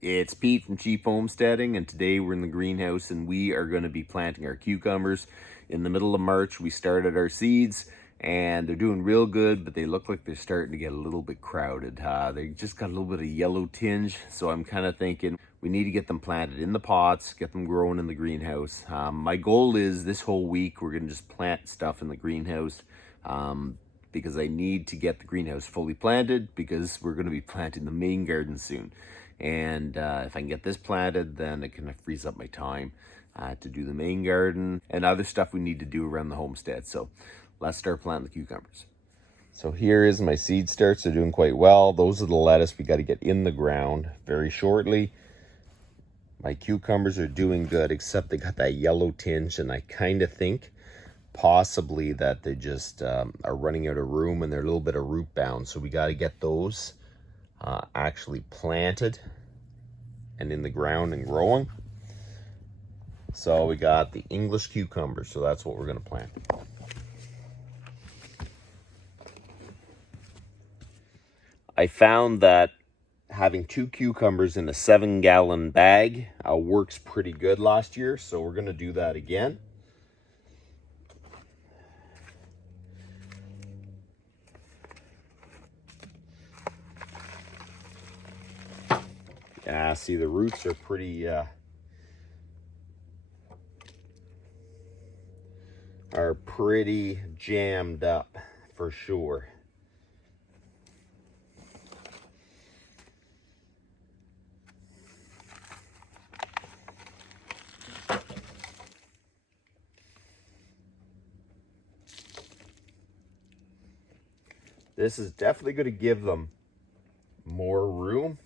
It's Pete from Cheap Homesteading, and today we're in the greenhouse and we are going to be planting our cucumbers. In the middle of March, we started our seeds and they're doing real good, but they look like they're starting to get a little bit crowded. They just got a little bit of yellow tinge, so I'm kind of thinking we need to get them planted in the pots, get them growing in the greenhouse. My goal is this whole week we're going to just plant stuff in the greenhouse. Because I need to get the greenhouse fully planted because we're going to be planting the main garden soon. And if I can get this planted, then it kind of frees up my time to do the main garden and other stuff we need to do around the homestead. So let's start planting the cucumbers. So here is my seed starts. They're doing quite well. Those are the lettuce we got to get in the ground very shortly. My cucumbers are doing good, except they got that yellow tinge, and I kind of think possibly that they just are running out of room and they're a little bit of root bound. So we got to get those actually planted and in the ground and growing. So we got the English cucumber, so that's what we're going to plant. I found that having 2 cucumbers in a 7-gallon bag works pretty good last year, so we're going to do that again. Yeah, see, the roots are pretty jammed up for sure. This is definitely going to give them more room.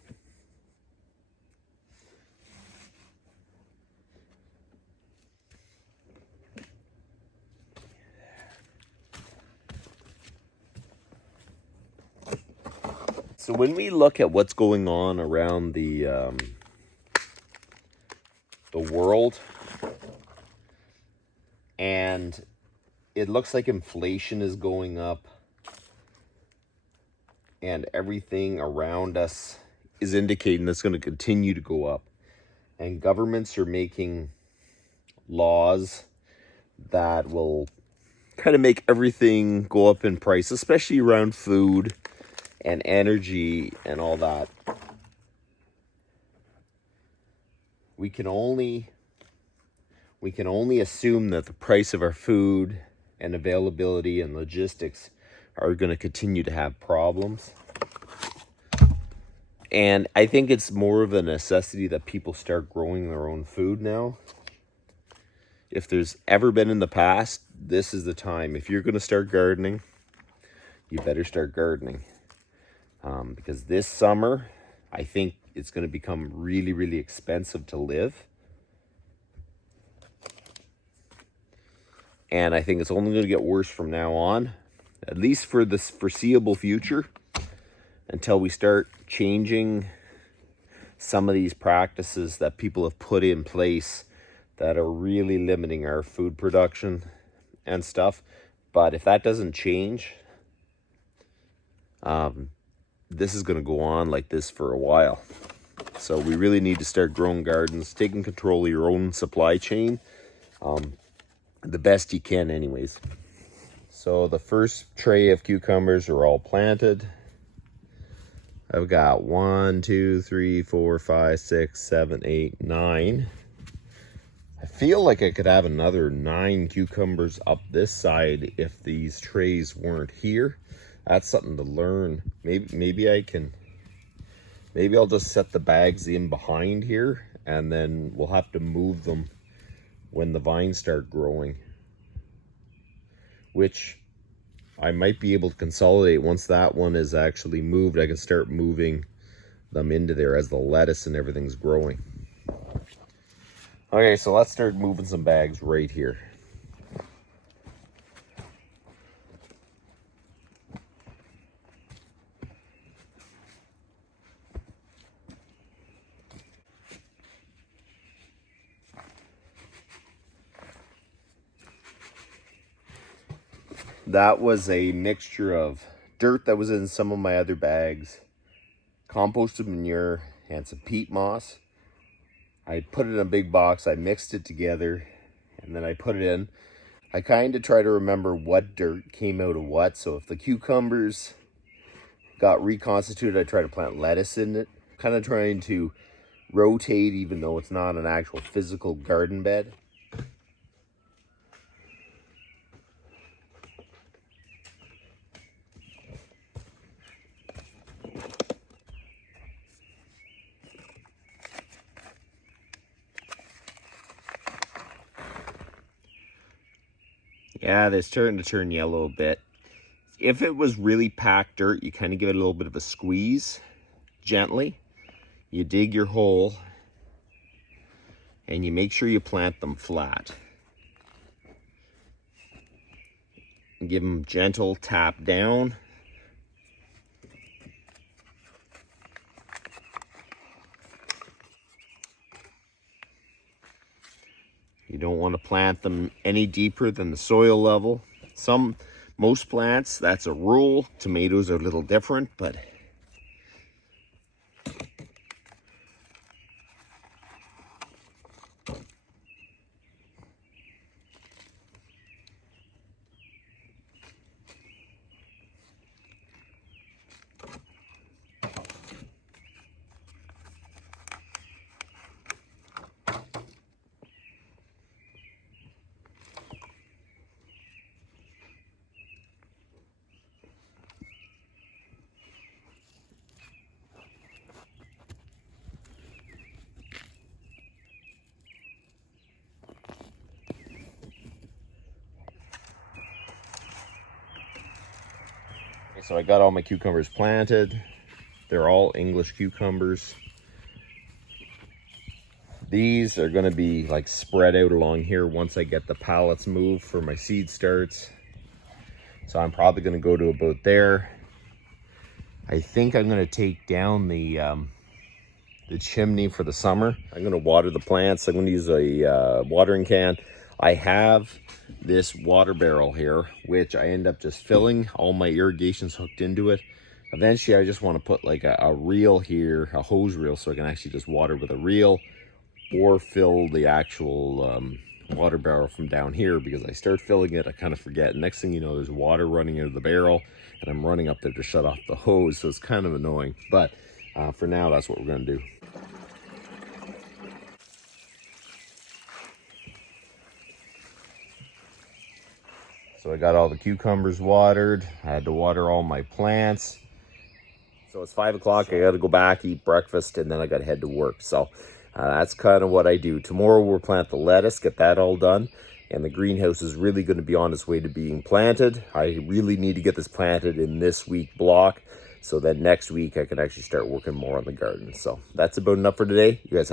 So when we look at what's going on around the world, and it looks like inflation is going up and everything around us is indicating that's going to continue to go up, and governments are making laws that will kind of make everything go up in price, especially around food and energy and all that. We can only assume that the price of our food and availability and logistics are going to continue to have problems. And I think it's more of a necessity that people start growing their own food now. If there's ever been in the past, this is the time. If you're going to start gardening, you better start gardening. Because this summer, I think it's going to become really, really expensive to live. And I think it's only going to get worse from now on, at least for the foreseeable future, until we start changing some of these practices that people have put in place that are really limiting our food production and stuff. But if that doesn't change, this is going to go on like this for a while. So we really need to start growing gardens, taking control of your own supply chain, the best you can anyways. So the first tray of cucumbers are all planted. I've got 1, 2, 3, 4, 5, 6, 7, 8, 9. I feel like I could have another 9 cucumbers up this side if these trays weren't here. That's something to learn. Maybe I'll just set the bags in behind here, and then we'll have to move them when the vines start growing, which I might be able to consolidate. Once that one is actually moved, I can start moving them into there as the lettuce and everything's growing. Okay, so let's start moving some bags right here. That was a mixture of dirt that was in some of my other bags, composted manure, and some peat moss. I put it in a big box, I mixed it together, and then I put it in. I kind of try to remember what dirt came out of what. So if the cucumbers got reconstituted, I try to plant lettuce in it. Kind of trying to rotate, even though it's not an actual physical garden bed. Yeah, they're starting to turn yellow a bit. If it was really packed dirt, you kind of give it a little bit of a squeeze, gently. You dig your hole, and you make sure you plant them flat. And give them gentle tap down. You don't want to plant them any deeper than the soil level. Most plants, that's a rule. Tomatoes are a little different, but so I got all my cucumbers planted. They're all English cucumbers. These are going to be like spread out along here once I get the pallets moved for my seed starts. So I'm probably going to go to about there. I think I'm going to take down the chimney for the summer. I'm going to water the plants. I'm going to use a watering can. I have this water barrel here, which I end up just filling. All my irrigation's hooked into it. Eventually, I just want to put like a reel here, a hose reel, so I can actually just water with a reel or fill the actual water barrel from down here, because I start filling it, I kind of forget. Next thing you know, there's water running out of the barrel, and I'm running up there to shut off the hose, so it's kind of annoying. But for now, that's what we're going to do. So I got all the cucumbers watered. I had to water all my plants. So it's 5 o'clock. I got to go back, eat breakfast, and then I got to head to work. So that's kind of what I do. Tomorrow we'll plant the lettuce, get that all done. And the greenhouse is really going to be on its way to being planted. I really need to get this planted in this week block, so that next week I can actually start working more on the garden. So that's about enough for today. You guys have